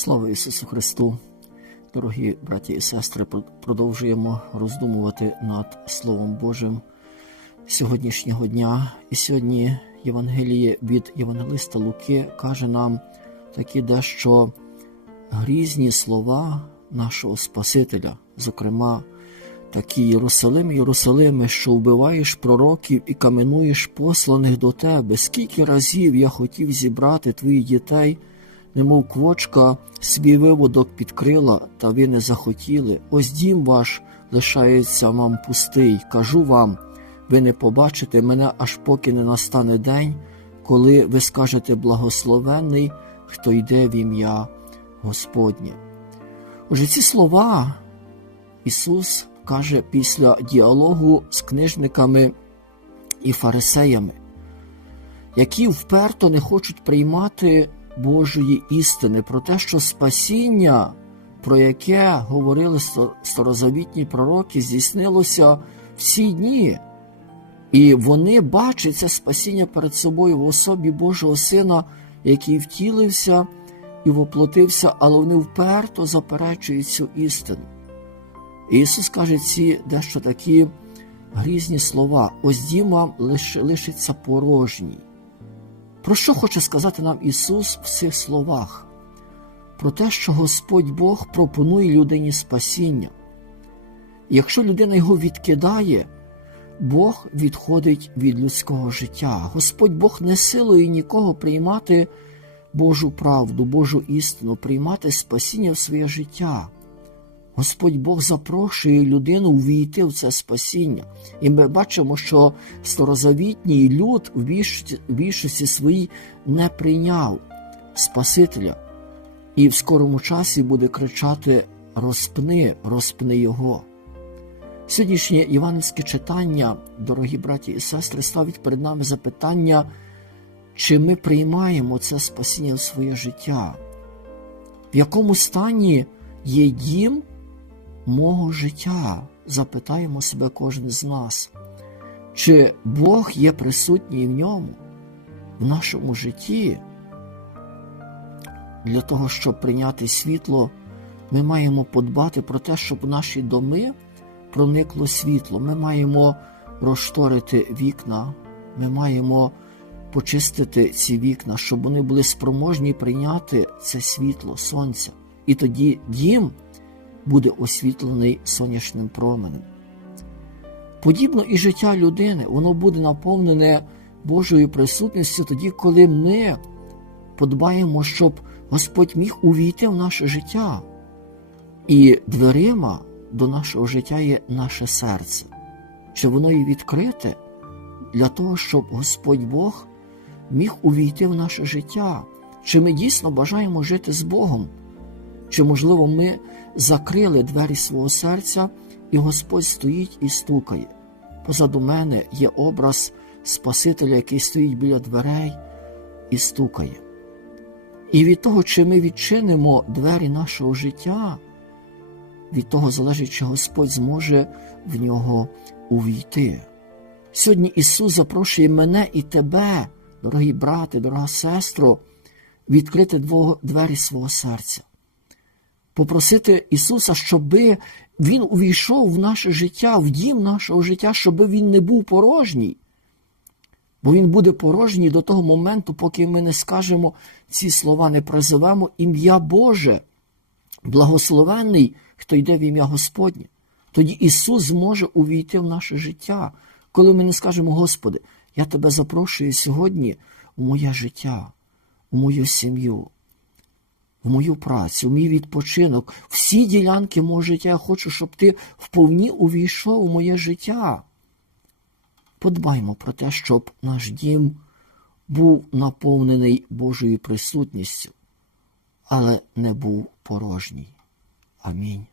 Слава Ісусу Христу! Дорогі браті і сестри, продовжуємо роздумувати над Словом Божим сьогоднішнього дня. І сьогодні Євангеліє від Євангелиста Луки каже нам такі дещо грізні слова нашого Спасителя, зокрема, такі Єрусалим, Єрусалиме, що вбиваєш пророків і каменуєш посланих до тебе. Скільки разів я хотів зібрати твоїх дітей, немов квочка свій виводок підкрила, та ви не захотіли. Ось дім ваш лишається вам пустий. Кажу вам, ви не побачите мене, аж поки не настане день, коли ви скажете благословенний, хто йде в ім'я Господнє. Отже, ці слова Ісус каже після діалогу з книжниками і фарисеями, які вперто не хочуть приймати Божої істини про те, що спасіння, про яке говорили старозавітні пророки, здійснилося всі дні. І вони бачать це спасіння перед собою в особі Божого Сина, який втілився і воплотився, але вони вперто заперечують цю істину. І Ісус каже ці дещо такі грізні слова: ось дім вам лиш, лишиться порожній. Про що хоче сказати нам Ісус в цих словах? Про те, що Господь Бог пропонує людині спасіння. Якщо людина його відкидає, Бог відходить від людського життя. Господь Бог не силує нікого приймати Божу правду, Божу істину, приймати спасіння в своє життя. Господь Бог запрошує людину увійти в це спасіння. І ми бачимо, що старозавітній люд в більшості, своїй не прийняв Спасителя, і в скорому часі буде кричати: Розпни, розпни Його. Сьогоднішнє іванівське читання, дорогі браті і сестри, ставить перед нами запитання, чи ми приймаємо це спасіння в своє життя, в якому стані є дім мого життя, запитаємо себе кожен з нас, чи Бог є присутній в ньому, в нашому житті? Для того, щоб прийняти світло, ми маємо подбати про те, щоб в наші доми проникло світло. Ми маємо розшторити вікна, ми маємо почистити ці вікна, щоб вони були спроможні прийняти це світло сонця. І тоді дім буде освітлений сонячним променем. Подібно і життя людини, воно буде наповнене Божою присутністю тоді, коли ми подбаємо, щоб Господь міг увійти в наше життя. І дверима до нашого життя є наше серце. Чи воно і відкрите для того, щоб Господь Бог міг увійти в наше життя? Чи ми дійсно бажаємо жити з Богом? Чи, можливо, ми закрили двері свого серця, і Господь стоїть і стукає. Позаду мене є образ Спасителя, який стоїть біля дверей і стукає. І від того, чи ми відчинимо двері нашого життя, від того залежить, чи Господь зможе в нього увійти. Сьогодні Ісус запрошує мене і тебе, дорогі брати, дорога сестро, відкрити двері свого серця попросити Ісуса, щоб Він увійшов в наше життя, в дім нашого життя, щоб Він не був порожній. Бо Він буде порожній до того моменту, поки ми не скажемо ці слова, не призовемо ім'я Боже, благословенний, хто йде в ім'я Господнє. Тоді Ісус зможе увійти в наше життя, коли ми не скажемо, Господи, я Тебе запрошую сьогодні в моє життя, в мою сім'ю в мою працю, в мій відпочинок, всі ділянки мого життя. Я хочу, щоб ти вповні увійшов у моє життя. Подбаймо про те, щоб наш дім був наповнений Божою присутністю, але не був порожній. Амінь.